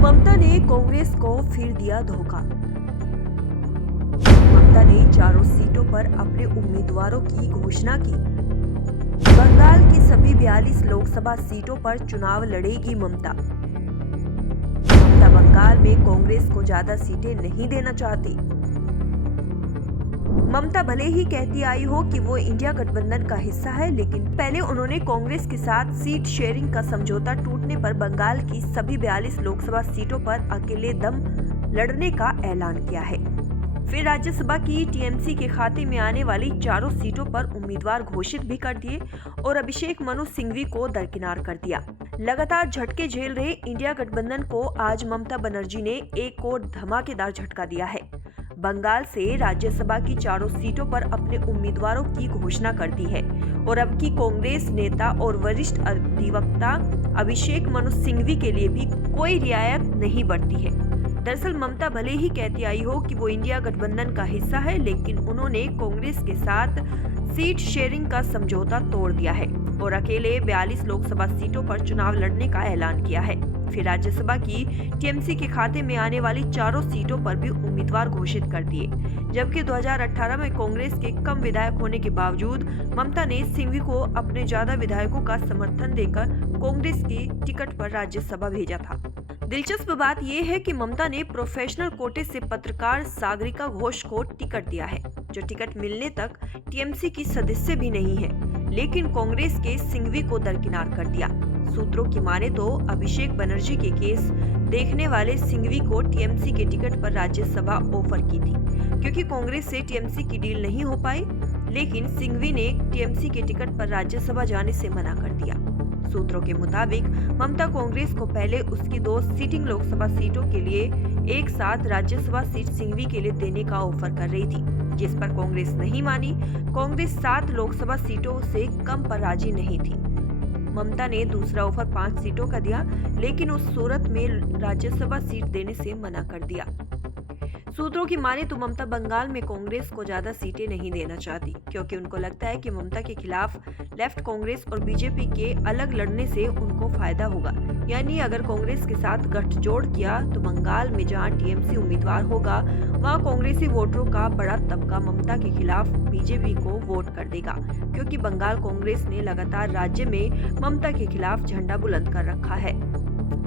ममता ने कांग्रेस को फिर दिया धोखा। ममता ने चारों सीटों पर अपने उम्मीदवारों की घोषणा की। बंगाल की सभी 42 लोकसभा सीटों पर चुनाव लड़ेगी ममता। ममता बंगाल में कांग्रेस को ज्यादा सीटें नहीं देना चाहती। ममता भले ही कहती आई हो कि वो इंडिया गठबंधन का हिस्सा है, लेकिन पहले उन्होंने कांग्रेस के साथ सीट शेयरिंग का समझौता टूटने पर बंगाल की सभी 42 लोकसभा सीटों पर अकेले दम लड़ने का ऐलान किया है। फिर राज्यसभा की टीएमसी के खाते में आने वाली चारों सीटों पर उम्मीदवार घोषित भी कर दिए और अभिषेक मनु सिंघवी को दरकिनार कर दिया। लगातार झटके झेल रहे इंडिया गठबंधन को आज ममता बनर्जी ने एक और धमाकेदार झटका दिया है। बंगाल से राज्यसभा की चारों सीटों पर अपने उम्मीदवारों की घोषणा कर दी है और अब की कांग्रेस नेता और वरिष्ठ अधिवक्ता अभिषेक मनु सिंघवी के लिए भी कोई रियायत नहीं बरती है। दरअसल ममता भले ही कहती आई हो कि वो इंडिया गठबंधन का हिस्सा है, लेकिन उन्होंने कांग्रेस के साथ सीट शेयरिंग का समझौता तोड़ दिया है और अकेले 42 लोकसभा सीटों पर चुनाव लड़ने का ऐलान किया है। फिर राज्यसभा की टीएमसी के खाते में आने वाली चारों सीटों पर भी उम्मीदवार घोषित कर दिए, जबकि 2018 में कांग्रेस के कम विधायक होने के बावजूद ममता ने सिंघवी को अपने ज्यादा विधायकों का समर्थन देकर कांग्रेस की टिकट पर राज्यसभा भेजा था। दिलचस्प बात यह है कि ममता ने प्रोफेशनल कोटे से पत्रकार सागरिका घोष को टिकट दिया है, जो टिकट मिलने तक टीएमसी की सदस्य भी नहीं है, लेकिन कांग्रेस के सिंघवी को दरकिनार कर दिया। सूत्रों की माने तो अभिषेक बनर्जी के केस देखने वाले सिंघवी को टीएमसी के टिकट पर राज्यसभा ऑफर की थी, क्योंकि कांग्रेस से टीएमसी की डील नहीं हो पाई, लेकिन सिंघवी ने टीएमसी के टिकट पर राज्यसभा जाने से मना कर दिया। सूत्रों के मुताबिक ममता कांग्रेस को पहले उसकी 2 सीटिंग लोकसभा सीटों के लिए एक साथ राज्यसभा सीट सिंघवी के लिए देने का ऑफर कर रही थी, जिस पर कांग्रेस नहीं मानी। कांग्रेस 7 लोकसभा सीटों से कम पर राजी नहीं थी। ममता ने दूसरा ऑफर 5 सीटों का दिया, लेकिन उस सूरत में राज्यसभा सीट देने से मना कर दिया। सूत्रों की माने तो ममता बंगाल में कांग्रेस को ज्यादा सीटें नहीं देना चाहती, क्योंकि उनको लगता है कि ममता के खिलाफ लेफ्ट कांग्रेस और बीजेपी के अलग लड़ने से उनको फायदा होगा। यानी अगर कांग्रेस के साथ गठजोड़ किया तो बंगाल में जहां टीएमसी उम्मीदवार होगा, वहां कांग्रेसी वोटरों का बड़ा तबका ममता के खिलाफ बीजेपी को वोट कर देगा, क्योंकि बंगाल कांग्रेस ने लगातार राज्य में ममता के खिलाफ झंडा बुलंद कर रखा है।